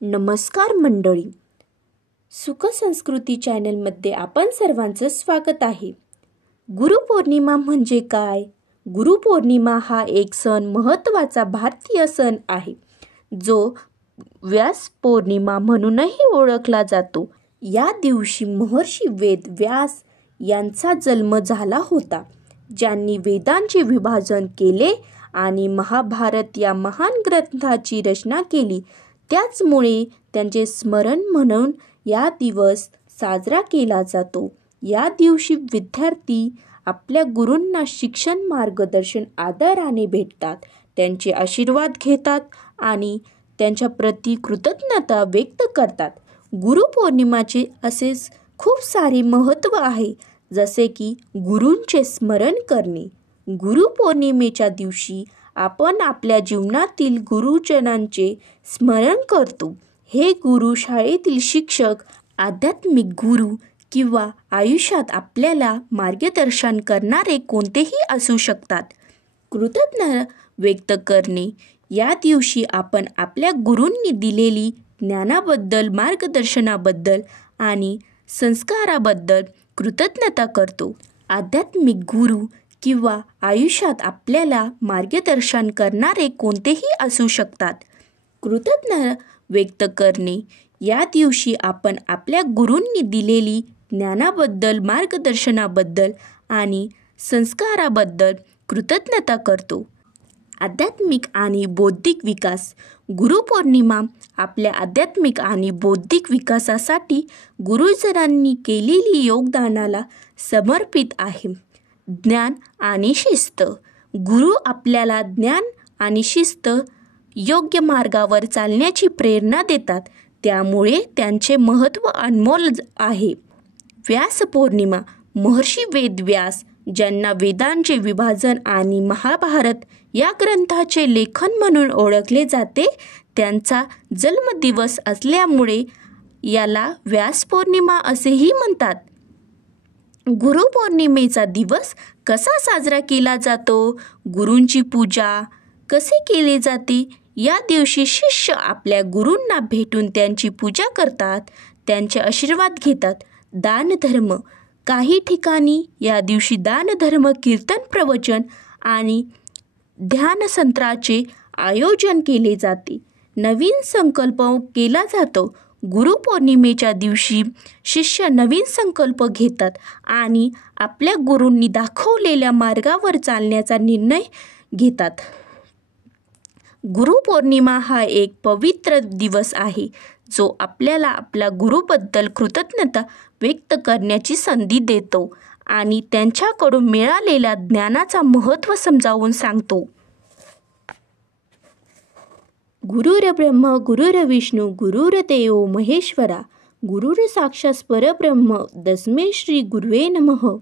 नमस्कार मंडळी, सुख संस्कृती चॅनलमध्ये आपण सर्वांचं स्वागत आहे. गुरुपौर्णिमा म्हणजे काय? गुरुपौर्णिमा हा एक महत्त्वाचा भारतीय सण आहे, जो व्यास पौर्णिमा म्हणूनही ओळखला जातो. या दिवशी महर्षी वेद व्यास यांचा जन्म झाला होता, ज्यांनी वेदांचे विभाजन केले आणि महाभारत या महान ग्रंथाची रचना केली. त्याचमुळे त्यांचे स्मरण म्हणून या दिवस साजरा केला जातो. या दिवशी विद्यार्थी आपल्या गुरूंना शिक्षण, मार्गदर्शन आदराने भेटतात, त्यांचे आशीर्वाद घेतात आणि त्यांच्या प्रती कृतज्ञता व्यक्त करतात. गुरुपौर्णिमाचे असेच खूप सारे महत्त्व आहे, जसे की गुरूंचे स्मरण करणे. गुरुपौर्णिमेच्या दिवशी आपण आपल्या जीवनातील गुरुजनांचे स्मरण करतो. हे गुरु शाळेतील शिक्षक, आध्यात्मिक गुरु किंवा आयुष्यात आपल्याला मार्गदर्शन करणारे कोणतेही असू शकतात. कृतज्ञता व्यक्त करणे. या दिवशी आपण आपल्या गुरूंनी दिलेली ज्ञानाबद्दल, मार्गदर्शनाबद्दल आणि संस्काराबद्दल कृतज्ञता करतो. आध्यात्मिक गुरु किंवा आयुष्यात आपल्याला मार्गदर्शन करणारे कोणतेही असू शकतात. कृतज्ञता व्यक्त करणे. या दिवशी आपण आपल्या गुरूंनी दिलेली ज्ञानाबद्दल, मार्गदर्शनाबद्दल आणि संस्काराबद्दल कृतज्ञता करतो. आध्यात्मिक आणि बौद्धिक विकास. गुरुपौर्णिमा आपल्या आध्यात्मिक आणि बौद्धिक विकासासाठी गुरुजनांनी केलेली योगदानाला समर्पित आहे. ज्ञान आणि शिस्त. गुरु आपल्याला ज्ञान आणि शिस्त, योग्य मार्गावर चालण्याची प्रेरणा देतात, त्यामुळे त्यांचे महत्त्व अनमोल आहे. व्यास पौर्णिमा. महर्षी वेद व्यास, ज्यांना वेदांचे विभाजन आणि महाभारत या ग्रंथाचे लेखन म्हणून ओळखले जाते, त्यांचा जन्मदिवस असल्यामुळे याला व्यास पौर्णिमा असेही म्हणतात. गुरुपौर्णिमेचा दिवस कसा साजरा केला जातो? गुरूंची पूजा कसे केले जाते? या दिवशी शिष्य आपल्या गुरूंना भेटून त्यांची पूजा करतात, त्यांचे आशीर्वाद घेतात. दानधर्म. काही ठिकाणी या दिवशी दानधर्म, कीर्तन, प्रवचन आणि ध्यानसत्राचे आयोजन केले जाते. नवीन संकल्प केला जातो. गुरुपौर्णिमेच्या दिवशी शिष्य नवीन संकल्प घेतात आणि आपल्या गुरूंनी दाखवलेल्या मार्गावर चालण्याचा निर्णय घेतात. गुरुपौर्णिमा हा एक पवित्र दिवस आहे, जो आपल्याला आपल्या गुरूबद्दल कृतज्ञता व्यक्त करण्याची संधी देतो आणि त्यांच्याकडून मिळालेल्या ज्ञानाचा महत्त्व समजावून सांगतो. गुरुर्ब्रह्मा गुरुर्विष्णू गुरुर्देवो महेश्वरा, गुरुर साक्षात् परब्रह्म, तस्मै श्री गुरुवे नमः.